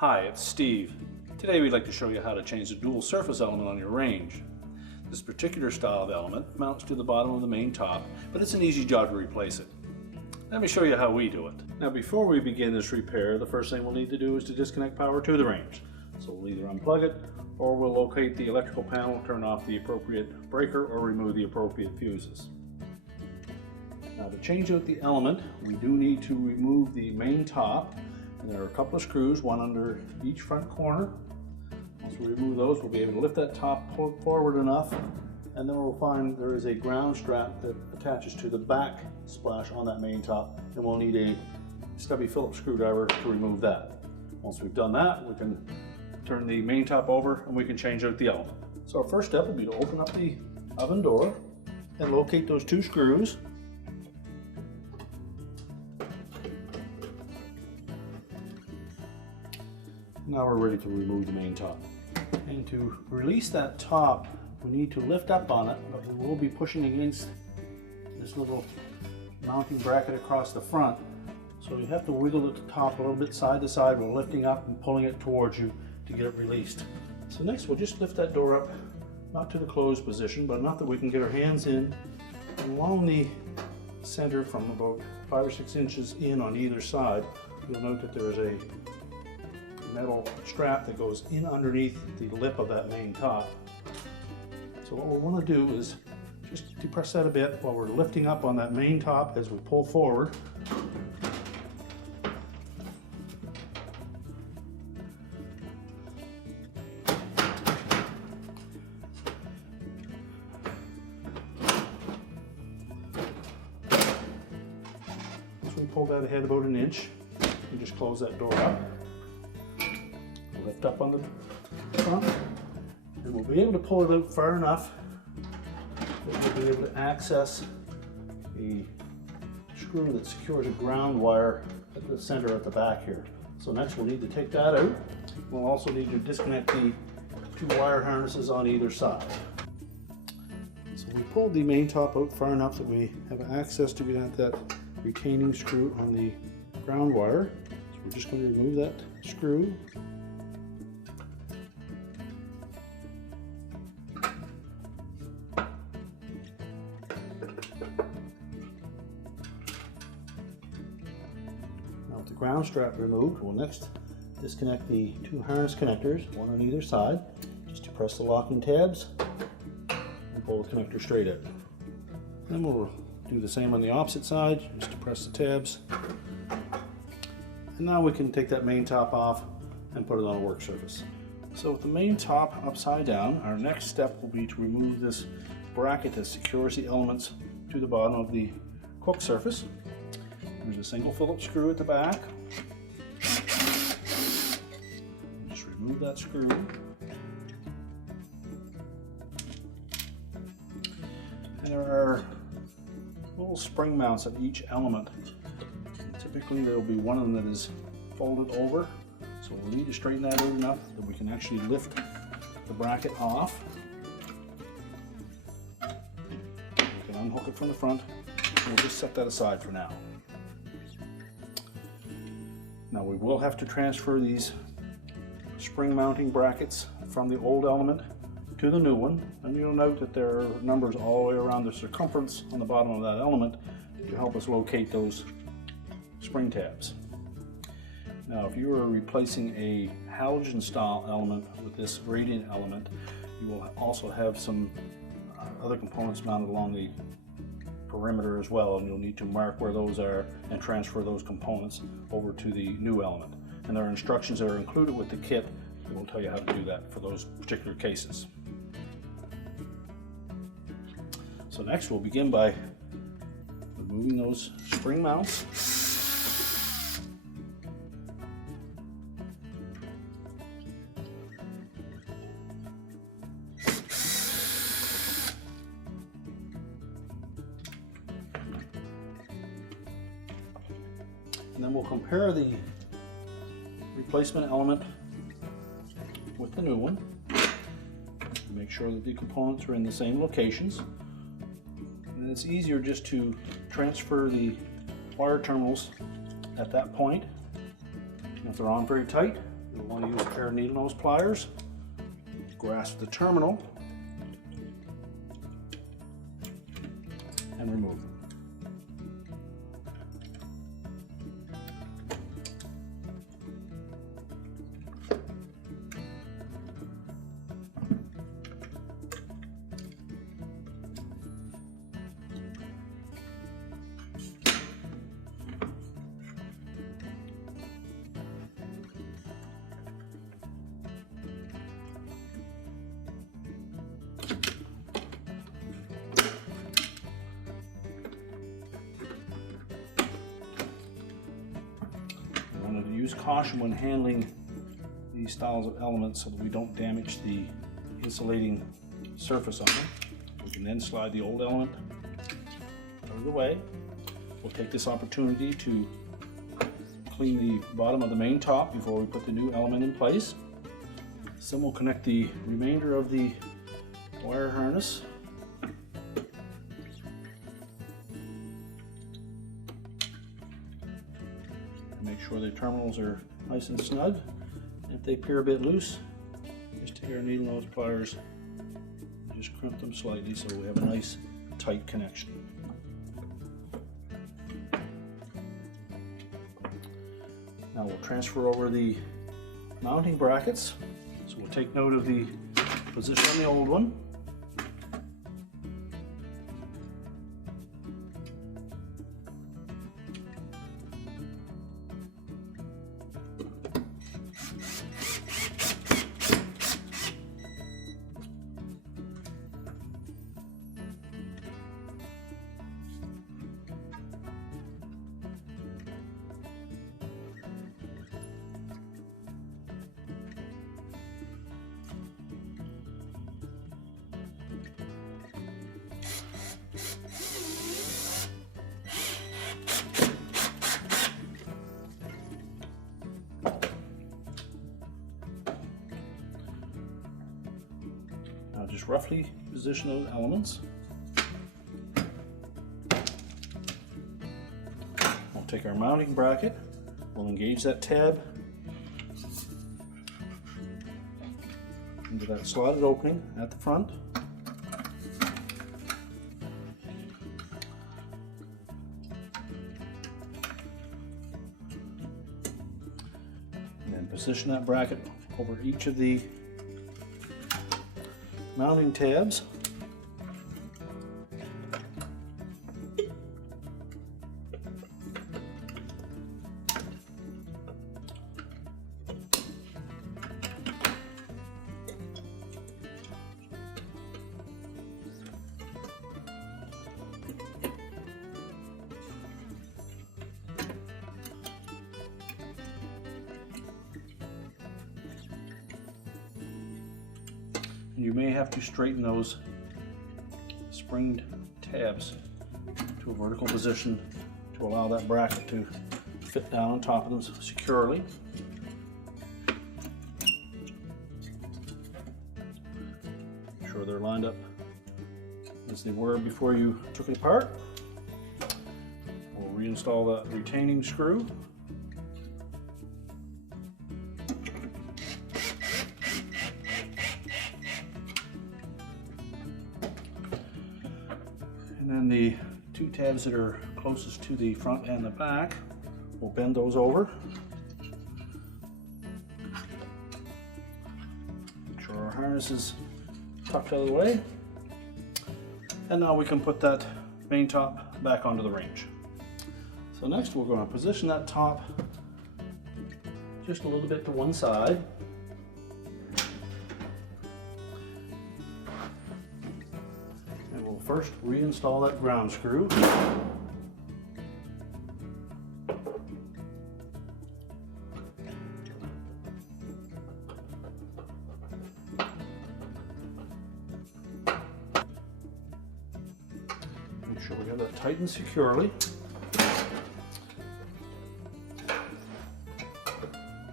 Hi, it's Steve. Today we'd like to show you how to change the dual surface element on your range. This particular style of element mounts to the bottom of the main top, but it's an easy job to replace it. Let me show you how we do it. Now before we begin this repair, the first thing we'll need to do is to disconnect power to the range. So we'll either unplug it, or we'll locate the electrical panel, turn off the appropriate breaker, or remove the appropriate fuses. Now to change out the element, we do need to remove the main top. And there are a couple of screws, one under each front corner. Once we remove those, we'll be able to lift that top, pull it forward enough, and then we'll find there is a ground strap that attaches to the back splash on that main top, and we'll need a stubby Phillips screwdriver to remove that. Once we've done that, we can turn the main top over and we can change out the element. So our first step will be to open up the oven door and locate those two screws. Now we're ready to remove the main top. And to release that top, we need to lift up on it, but we will be pushing against this little mounting bracket across the front. So you have to wiggle the top a little bit side to side while lifting up and pulling it towards you to get it released. So next we'll just lift that door up, not to the closed position, but enough that we can get our hands in along the center from about 5 or 6 inches in on either side. You'll note that there is a metal strap that goes in underneath the lip of that main top. So what we want to do is just depress that a bit while we're lifting up on that main top as we pull forward. Once we pull that ahead about an inch, we just close that door up. Lift up on the front, and we'll be able to pull it out far enough that we'll be able to access the screw that secures a ground wire at the center at the back here. So next we'll need to take that out. We'll also need to disconnect the 2 wire harnesses on either side. So we pulled the main top out far enough that we have access to get at that retaining screw on the ground wire. So we're just going to remove that screw. With the ground strap removed, we'll next disconnect the 2 harness connectors, one on either side. Just depress the locking tabs and pull the connector straight out. Then we'll do the same on the opposite side, just depress the tabs. And now we can take that main top off and put it on a work surface. So with the main top upside down, our next step will be to remove this bracket that secures the elements to the bottom of the cook surface. There's a single Phillips screw at the back. Just remove that screw. And there are little spring mounts at each element. Typically there will be one of them that is folded over. So we'll need to straighten that out enough that we can actually lift the bracket off. We can unhook it from the front, and we'll just set that aside for now. Now we will have to transfer these spring mounting brackets from the old element to the new one, and you'll note that there are numbers all the way around the circumference on the bottom of that element to help us locate those spring tabs. Now if you are replacing a halogen style element with this radiant element, you will also have some other components mounted along the perimeter as well, and you'll need to mark where those are and transfer those components over to the new element. And there are instructions that are included with the kit that will tell you how to do that for those particular cases. So next we'll begin by removing those spring mounts. And then we'll compare the replacement element with the new one. Make sure that the components are in the same locations. And it's easier just to transfer the wire terminals at that point. And if they're on very tight, You'll want to use a pair of needle nose pliers, grasp the terminal, and remove. Use caution when handling these styles of elements so that we don't damage the insulating surface on them. We can then slide the old element out of the way. We'll take this opportunity to clean the bottom of the main top before we put the new element in place. Then we'll connect the remainder of the wire harness . Make sure the terminals are nice and snug. If they appear a bit loose, just take our needle nose pliers and just crimp them slightly so we have a nice tight connection. Now we'll transfer over the mounting brackets. So we'll take note of the position on the old one. Now just roughly position those elements. We'll take our mounting bracket, we'll engage that tab into that slotted opening at the front. And then position that bracket over each of the mounting tabs. You may have to straighten those springed tabs to a vertical position to allow that bracket to fit down on top of them securely. Make sure they're lined up as they were before you took it apart. We'll reinstall that retaining screw. And then the two tabs that are closest to the front and the back, we'll bend those over. Make sure our harness is tucked out of the way. And now we can put that main top back onto the range. So next we're going to position that top just a little bit to one side. First, reinstall that ground screw. Make sure we have that tightened securely.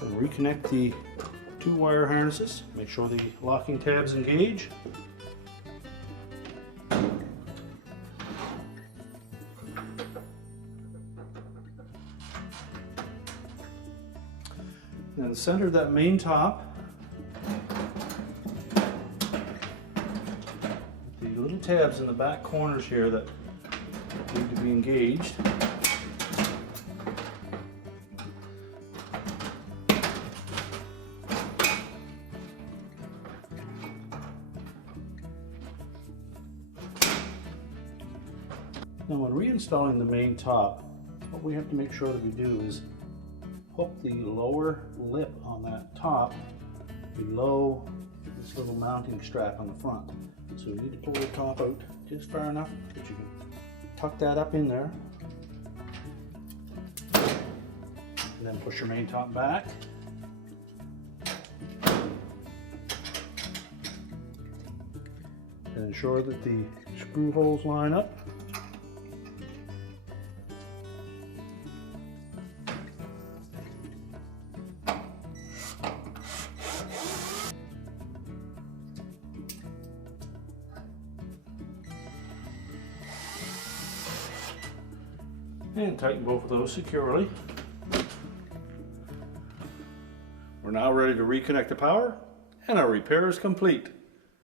And reconnect the two wire harnesses. Make sure the locking tabs engage. And then center of that main top, the little tabs in the back corners here that need to be engaged. Now when reinstalling the main top, what we have to make sure that we do is hook the lower lip on that top below this little mounting strap on the front. So you need to pull the top out just far enough that you can tuck that up in there. And then push your main top back. And ensure that the screw holes line up. And tighten both of those securely. We're now ready to reconnect the power, and our repair is complete.